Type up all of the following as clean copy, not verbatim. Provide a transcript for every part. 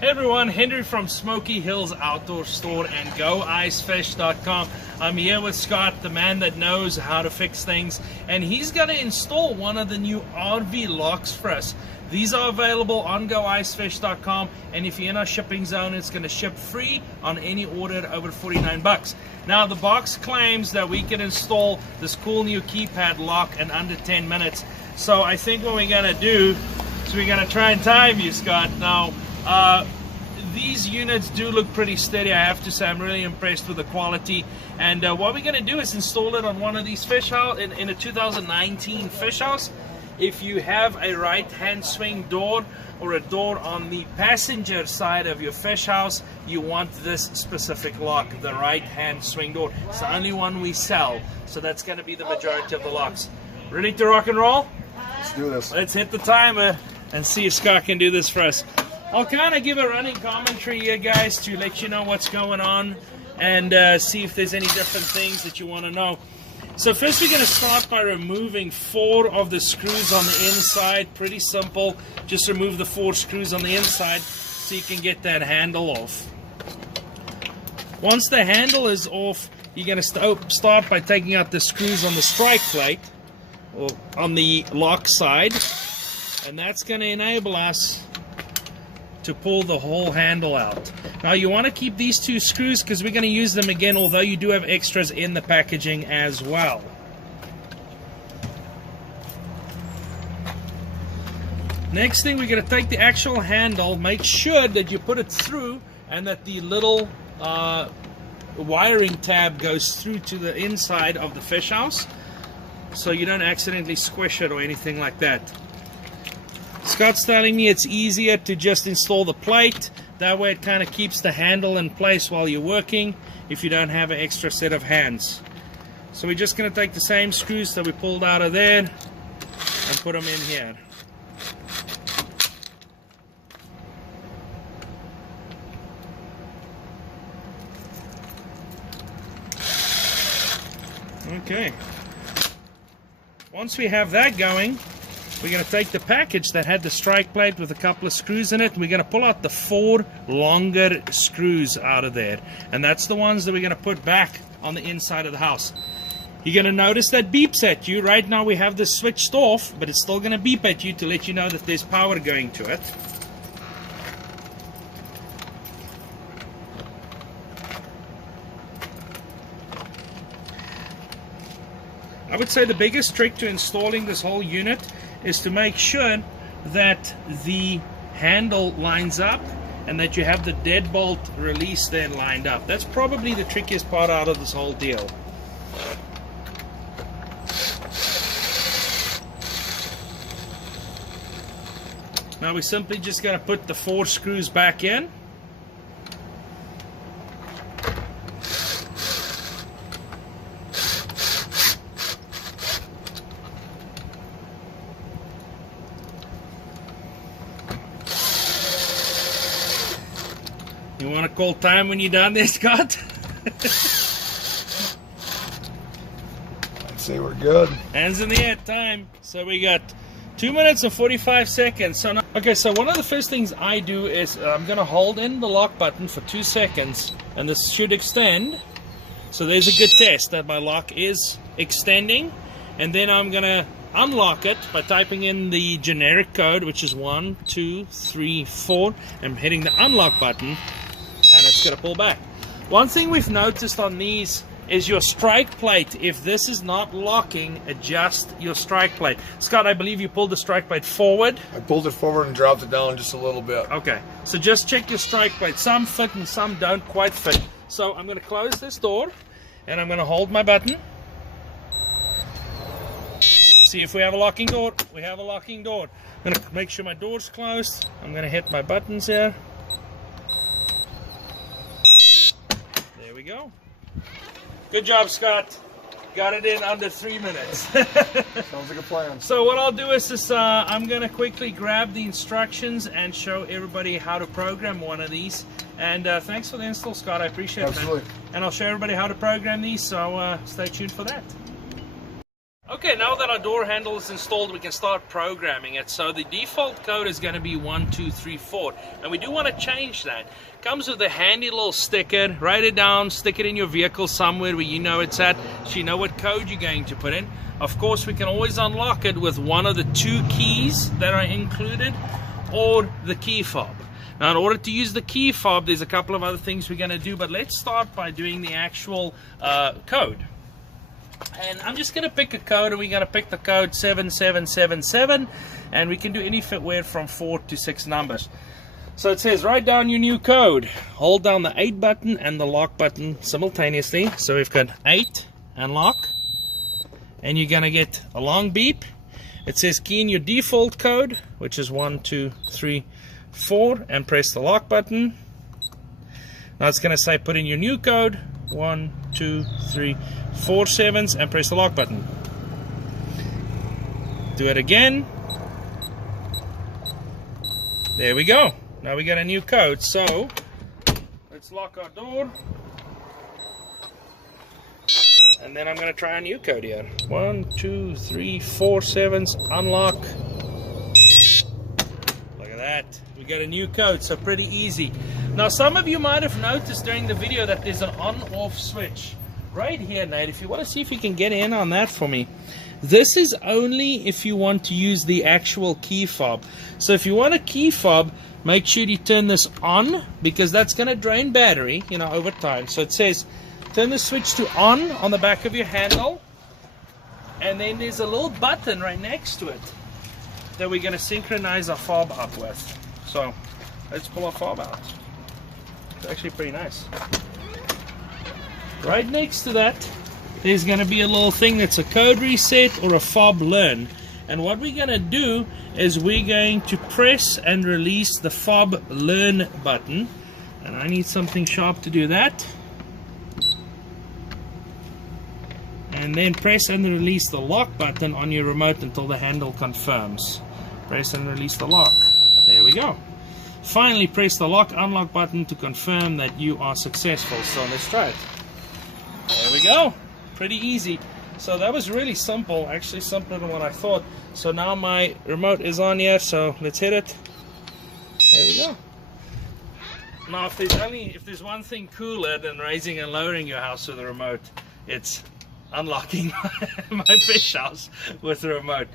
Hey everyone, Henry from Smoky Hills Outdoor Store and GoIceFish.com. I'm here with Scott, the man that knows how to fix things, and he's going to install one of the new RV locks for us. These are available on GoIceFish.com, and if you're in our shipping zone, it's going to ship free on any order over 49 bucks. Now, the box claims that we can install this cool new keypad lock in under 10 minutes. So I think what we're going to do is we're going to try and time you, Scott. Now, these units do look pretty steady, I have to say. I'm really impressed with the quality. And what we're going to do is install it on one of these fish house, in a 2019 fish house. If you have a right-hand swing door or a door on the passenger side of your fish house, you want this specific lock, the right-hand swing door. It's the only one we sell, so that's going to be the majority of the locks. Ready to rock and roll? Let's do this. Let's hit the timer and see if Scott can do this for us. I'll kind of give a running commentary here, guys, to let you know what's going on and see if there's any different things that you want to know. So first we're going to start by removing 4 of the screws on the inside. Pretty simple. Just remove the 4 screws on the inside so you can get that handle off. Once the handle is off, you're going to start by taking out the screws on the strike plate or on the lock side, and that's going to enable us to pull the whole handle out. Now you want to keep these 2 screws because we're going to use them again, although you do have extras in the packaging as well. Next thing, we're going to take the actual handle, make sure that you put it through and that the little wiring tab goes through to the inside of the fish house so you don't accidentally squish it or anything like that. Scott's telling me it's easier to just install the plate. That way it kind of keeps the handle in place while you're working if you don't have an extra set of hands. So we're just going to take the same screws that we pulled out of there and put them in here. Okay. Once we have that going, we're going to take the package that had the strike plate with a couple of screws in it. We're going to pull out the 4 longer screws out of there. And that's the ones that we're going to put back on the inside of the house. You're going to notice that beeps at you. Right now we have this switched off, but it's still going to beep at you to let you know that there's power going to it. I would say the biggest trick to installing this whole unit is to make sure that the handle lines up and that you have the deadbolt release there lined up. That's probably the trickiest part out of this whole deal. Now we're simply just going to put the 4 screws back in. You want to call time when you're done there, Scott? I'd say we're good. Hands in the air, time. So we got 2 minutes and 45 seconds. So now, okay, so one of the first things I do is I'm going to hold in the lock button for 2 seconds, and this should extend. So there's a good test that my lock is extending. And then I'm going to unlock it by typing in the generic code, which is 1, 2, 3, 4. I'm hitting the unlock button, and it's going to pull back. One thing we've noticed on these is your strike plate. If this is not locking, adjust your strike plate. Scott, I believe you pulled the strike plate forward. I pulled it forward and dropped it down just a little bit. Okay, so just check your strike plate. Some fit and some don't quite fit. So I'm going to close this door, and I'm going to hold my button. See if we have a locking door. We have a locking door. I'm going to make sure my door's closed. I'm going to hit my buttons here. There we go. Good job, Scott. Got it in under 3 minutes. Sounds like a plan. So what I'll do is I'm going to quickly grab the instructions and show everybody how to program one of these. And thanks for the install, Scott. I appreciate it. Absolutely. And I'll show everybody how to program these, so stay tuned for that. Okay, now that our door handle is installed, we can start programming it. So the default code is going to be 1234, and we do want to change that. Comes with a handy little sticker. Write it down, stick it in your vehicle somewhere where you know it's at, so you know what code you're going to put in. Of course, we can always unlock it with one of the 2 keys that are included, or the key fob. Now, in order to use the key fob, there's a couple of other things we're going to do, but let's start by doing the actual code. And I'm just going to pick a code, and we're going to pick the code 7777, and we can do anywhere from 4 to 6 numbers. So it says write down your new code. Hold down the 8 button and the lock button simultaneously. So we've got 8 and lock, and you're going to get a long beep. It says key in your default code, which is 1234, and press the lock button. Now it's going to say put in your new code, 1, 2, 3, 4 sevens, and press the lock button. Do it again. There we go. Now we got a new code. So let's lock our door, and then I'm going to try a new code here. 1, 2, 3, 4 sevens, unlock. Look at that. We got a new code, so pretty easy. Now, some of you might have noticed during the video that there's an on-off switch right here, Nate. If you want to see if you can get in on that for me. This is only if you want to use the actual key fob. So if you want a key fob, make sure you turn this on, because that's going to drain battery, you know, over time. So it says turn the switch to on the back of your handle, and then there's a little button right next to it that we're going to synchronize our fob up with. So let's pull our fob out. It's actually pretty nice. Right next to that, there's going to be a little thing that's a code reset or a fob learn. And what we're going to do is we're going to press and release the fob learn button. And I need something sharp to do that. And then press and release the lock button on your remote until the handle confirms. Press and release the lock. There we go. Finally, press the lock unlock button to confirm that you are successful. So let's try it. There we go. Pretty easy. So that was really simple, actually simpler than what I thought. So now my remote is on here, so let's hit it. There we go. Now if there's one thing cooler than raising and lowering your house with a remote, it's unlocking my fish house with a remote.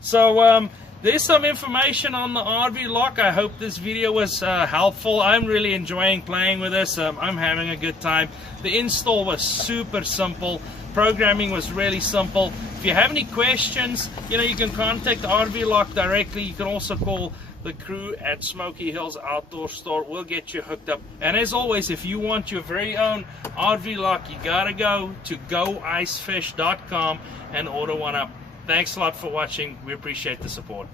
So there's some information on the RV lock. I hope this video was helpful. I'm really enjoying playing with this. I'm having a good time. The install was super simple. Programming was really simple. If you have any questions, you know, you can contact RV Lock directly. You can also call the crew at Smoky Hills Outdoor Store. We'll get you hooked up. And as always, if you want your very own RV lock, you gotta go to goicefish.com and order one up. Thanks a lot for watching. We appreciate the support.